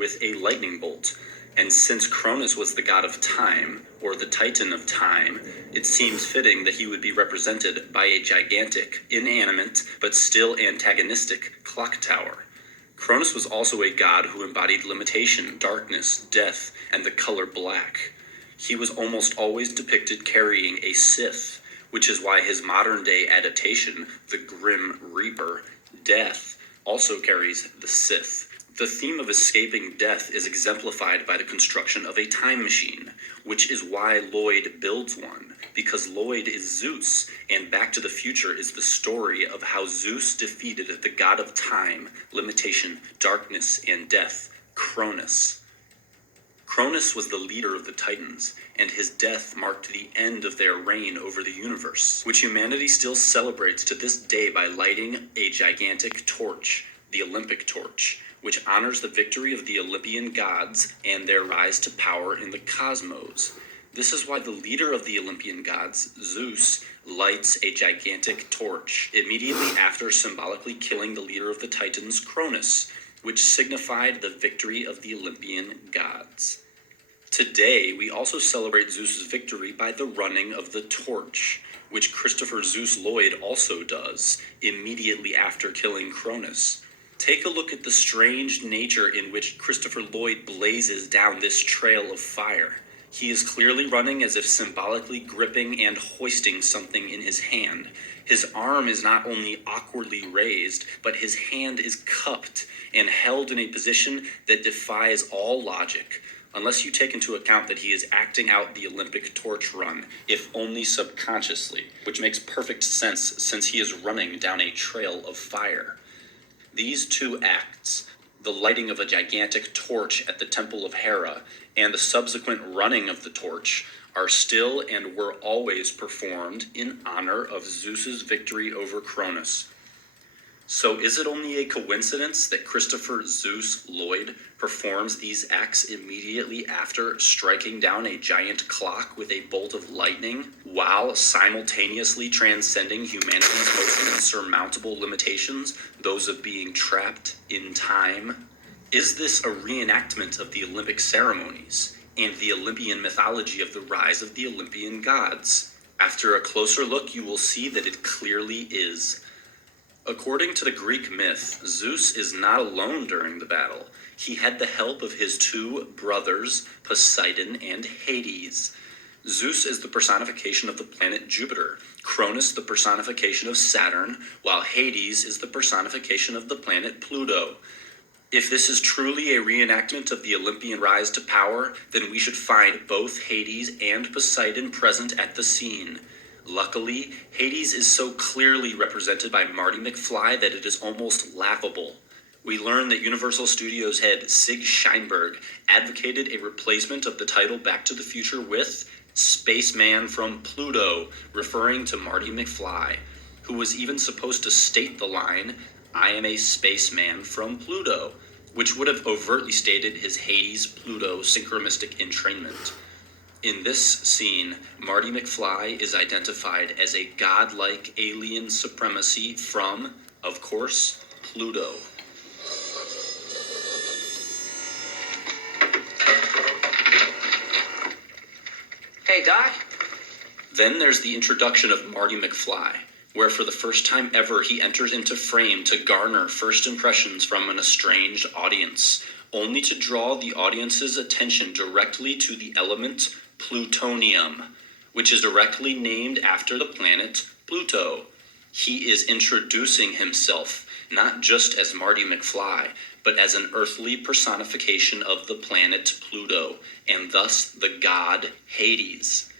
with a lightning bolt. And since Cronus was the god of time, or the titan of time, it seems fitting that he would be represented by a gigantic, inanimate, but still antagonistic clock tower. Cronus was also a god who embodied limitation, darkness, death, and the color black. He was almost always depicted carrying a scythe, which is why his modern-day adaptation, the Grim Reaper, Death, also carries the scythe. The theme of escaping death is exemplified by the construction of a time machine, which is why Lloyd builds one, because Lloyd is Zeus, and Back to the Future is the story of how Zeus defeated the god of time, limitation, darkness, and death, Cronus. Cronus was the leader of the Titans, and his death marked the end of their reign over the universe, which humanity still celebrates to this day by lighting a gigantic torch, the Olympic torch, which honors the victory of the Olympian gods and their rise to power in the cosmos. This is why the leader of the Olympian gods, Zeus, lights a gigantic torch immediately after symbolically killing the leader of the Titans, Cronus, which signified the victory of the Olympian gods. Today, we also celebrate Zeus's victory by the running of the torch, which Christopher Zeus Lloyd also does, immediately after killing Cronus. Take a look at the strange nature in which Christopher Lloyd blazes down this trail of fire. He is clearly running as if symbolically gripping and hoisting something in his hand. His arm is not only awkwardly raised, but his hand is cupped and held in a position that defies all logic, unless you take into account that he is acting out the Olympic torch run, if only subconsciously, which makes perfect sense since he is running down a trail of fire. These two acts, the lighting of a gigantic torch at the Temple of Hera and the subsequent running of the torch, are still and were always performed in honor of Zeus's victory over Cronus. So is it only a coincidence that Christopher Zeus Lloyd performs these acts immediately after striking down a giant clock with a bolt of lightning, while simultaneously transcending humanity's most insurmountable limitations, those of being trapped in time? Is this a reenactment of the Olympic ceremonies and the Olympian mythology of the rise of the Olympian gods? After a closer look, you will see that it clearly is. According to the Greek myth, Zeus is not alone during the battle. He had the help of his two brothers, Poseidon and Hades. Zeus is the personification of the planet Jupiter, Cronus the personification of Saturn, while Hades is the personification of the planet Pluto. If this is truly a reenactment of the Olympian rise to power, then we should find both Hades and Poseidon present at the scene. Luckily, Hades is so clearly represented by Marty McFly that it is almost laughable. We learn that Universal Studios head Sig Sheinberg advocated a replacement of the title Back to the Future with Spaceman from Pluto, referring to Marty McFly, who was even supposed to state the line, "I am a spaceman from Pluto," which would have overtly stated his Hades-Pluto synchromistic entrainment. In this scene, Marty McFly is identified as a godlike alien supremacy from, of course, Pluto. Hey, Doc. Then there's the introduction of Marty McFly, where for the first time ever he enters into frame to garner first impressions from an estranged audience, only to draw the audience's attention directly to the element plutonium, which is directly named after the planet Pluto. He is introducing himself not just as Marty McFly, but as an earthly personification of the planet Pluto, and thus the god Hades.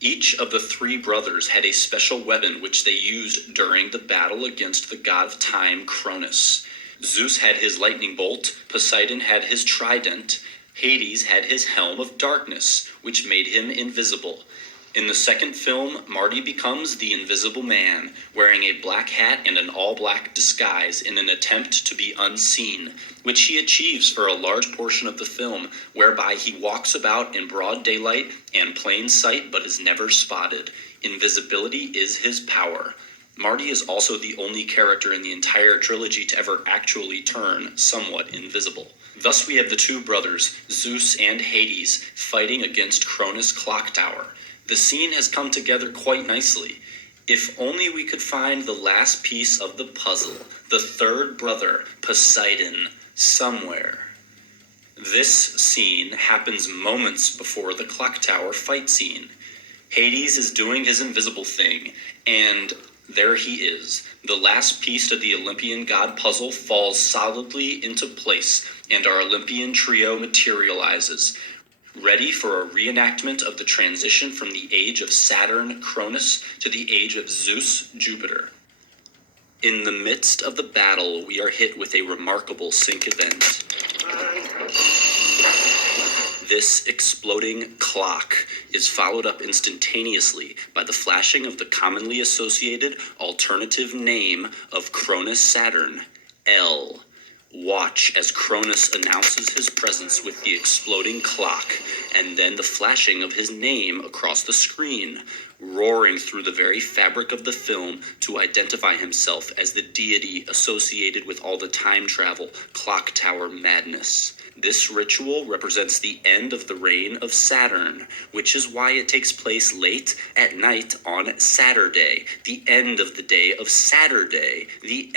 Each of the three brothers had a special weapon which they used during the battle against the god of time, Cronus. Zeus had his lightning bolt, Poseidon had his trident, Hades had his helm of darkness, which made him invisible. In the second film, Marty becomes the Invisible Man, wearing a black hat and an all-black disguise in an attempt to be unseen, which he achieves for a large portion of the film, whereby he walks about in broad daylight and plain sight but is never spotted. Invisibility is his power. Marty is also the only character in the entire trilogy to ever actually turn somewhat invisible. Thus we have the two brothers, Zeus and Hades, fighting against Cronus' clock tower. The scene has come together quite nicely. If only we could find the last piece of the puzzle, the third brother, Poseidon, somewhere. This scene happens moments before the clock tower fight scene. Hades is doing his invisible thing, and there he is. The last piece to the Olympian god puzzle falls solidly into place, and our Olympian trio materializes, ready for a reenactment of the transition from the age of Saturn, Cronus, to the age of Zeus, Jupiter. In the midst of the battle, we are hit with a remarkable sync event. This exploding clock is followed up instantaneously by the flashing of the commonly associated alternative name of Cronus Saturn, L. Watch as Cronus announces his presence with the exploding clock, and then the flashing of his name across the screen, roaring through the very fabric of the film to identify himself as the deity associated with all the time travel, clock tower madness. This ritual represents the end of the reign of Saturn, which is why it takes place late at night on Saturday, the end of the day of Saturday, the end